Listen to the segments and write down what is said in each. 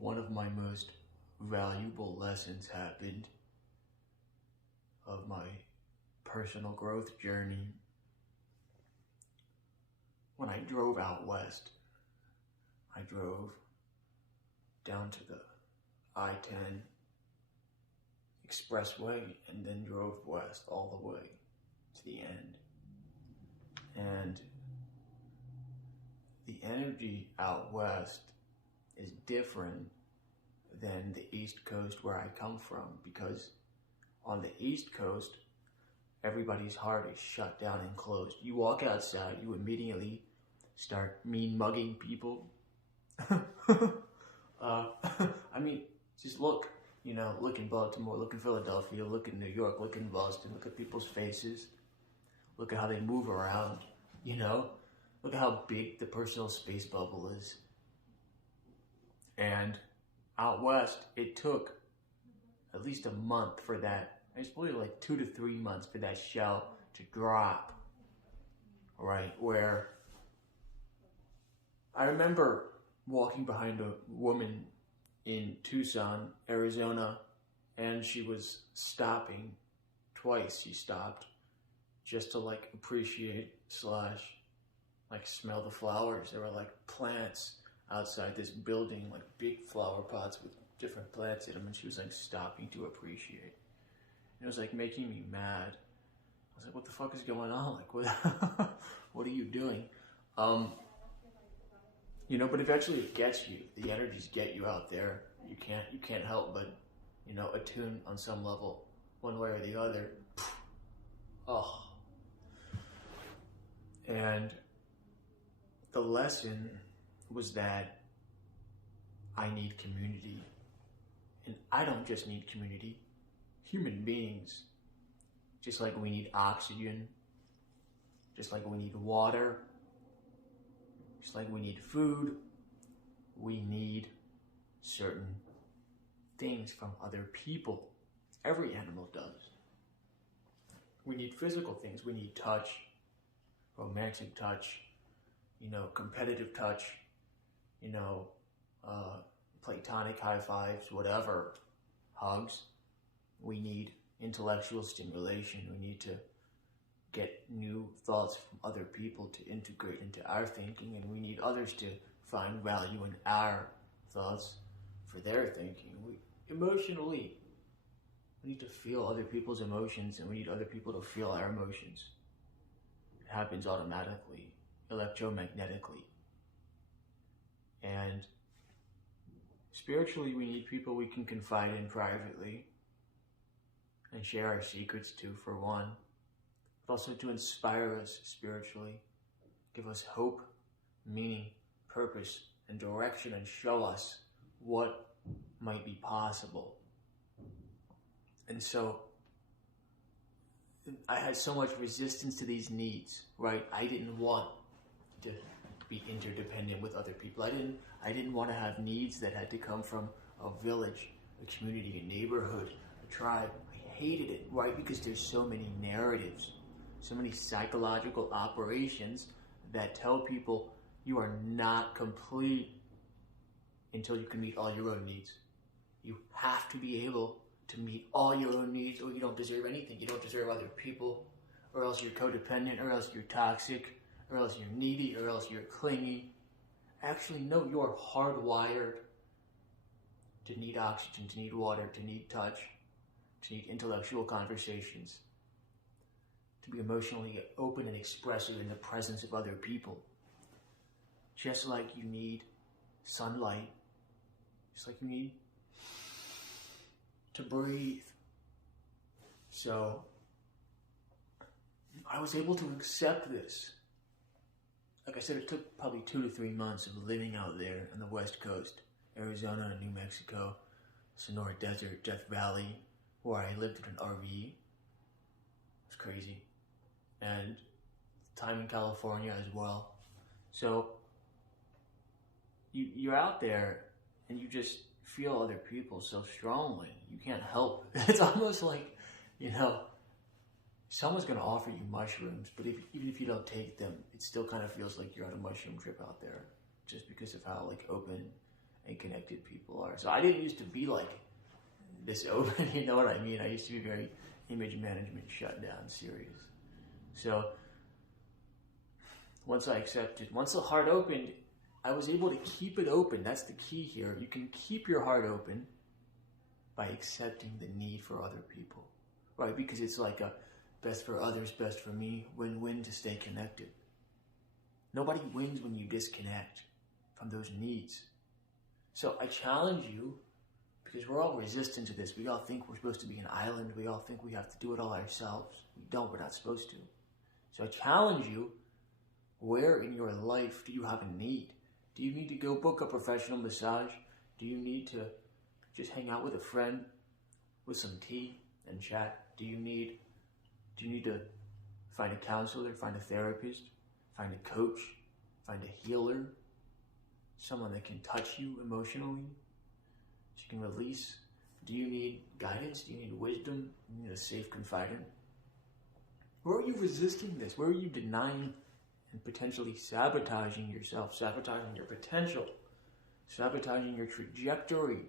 one of my most valuable lessons happened of my personal growth journey when I drove out west. I drove down to the I-10 expressway and then drove west all the way to the end. And the energy out west is different than the East Coast where I come from, because on the East Coast, everybody's heart is shut down and closed. You walk outside, you immediately start mean mugging people. I mean, just look in Baltimore, look in Philadelphia, look in New York, look in Boston, look at people's faces, look at how they move around, look at how big the personal space bubble is. And out west, it took at least a month for that. It's probably like 2 to 3 months for that shell to drop, right? Where I remember walking behind a woman in Tucson, Arizona, and she was stopping twice. She stopped just to appreciate / smell the flowers. There were plants outside this building, big flower pots with different plants in them, and she was stopping to appreciate. And it was making me mad. I was like, what the fuck is going on? What are you doing? But eventually it gets you. The energies get you out there. You can't help but, attune on some level, one way or the other. Oh. And the lesson was that I need community. And I don't just need community. Human beings, just like we need oxygen, just like we need water, just like we need food, we need certain things from other people. Every animal does. We need physical things. We need touch, romantic touch, competitive touch, platonic high fives, whatever, hugs. We need intellectual stimulation. We need to get new thoughts from other people to integrate into our thinking, and we need others to find value in our thoughts for their thinking. Emotionally, we need to feel other people's emotions, and we need other people to feel our emotions. It happens automatically, electromagnetically. And spiritually, we need people we can confide in privately and share our secrets to, for one, but also to inspire us spiritually, give us hope, meaning, purpose, and direction, and show us what might be possible. And so I had so much resistance to these needs, right? I didn't want to be interdependent with other people. I didn't want to have needs that had to come from a village, a community, a neighborhood, a tribe. I hated it, right? Because there's so many narratives, so many psychological operations that tell people you are not complete until you can meet all your own needs. You have to be able to meet all your own needs, or you don't deserve anything. You don't deserve other people, or else you're codependent, or else you're toxic, or else you're needy, or else you're clingy. Actually, no, you are hardwired to need oxygen, to need water, to need touch, to need intellectual conversations, to be emotionally open and expressive in the presence of other people. Just like you need sunlight, just like you need to breathe. So I was able to accept this. Like I said, it took probably 2 to 3 months of living out there on the West Coast, Arizona and New Mexico, Sonora Desert, Death Valley, where I lived in an RV. It was crazy. And time in California as well. So you're out there and you just feel other people so strongly. You can't help. It's almost like, someone's going to offer you mushrooms, but even if you don't take them, it still kind of feels like you're on a mushroom trip out there, just because of how open and connected people are. So I didn't used to be like this open, you know what I mean? I used to be very image management, shut down, serious. So once the heart opened, I was able to keep it open. That's the key here. You can keep your heart open by accepting the need for other people, right? Because it's like a best for others, best for me, win-win to stay connected. Nobody wins when you disconnect from those needs. So I challenge you, because we're all resistant to this. We all think we're supposed to be an island. We all think we have to do it all ourselves. We don't. We're not supposed to. So I challenge you, where in your life do you have a need? Do you need to go book a professional massage? Do you need to just hang out with a friend with some tea and chat? Do you need to find a counselor, find a therapist, find a coach, find a healer, someone that can touch you emotionally, so you can release? Do you need guidance? Do you need wisdom? Do you need a safe confidant? Where are you resisting this? Where are you denying and potentially sabotaging yourself, sabotaging your potential, sabotaging your trajectory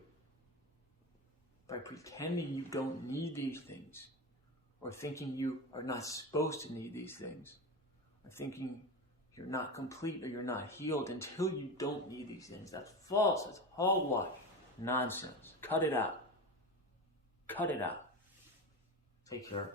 by pretending you don't need these things, or thinking you are not supposed to need these things, or thinking you're not complete or you're not healed until you don't need these things? That's false. That's hogwash. Nonsense. Cut it out. Cut it out. Take care.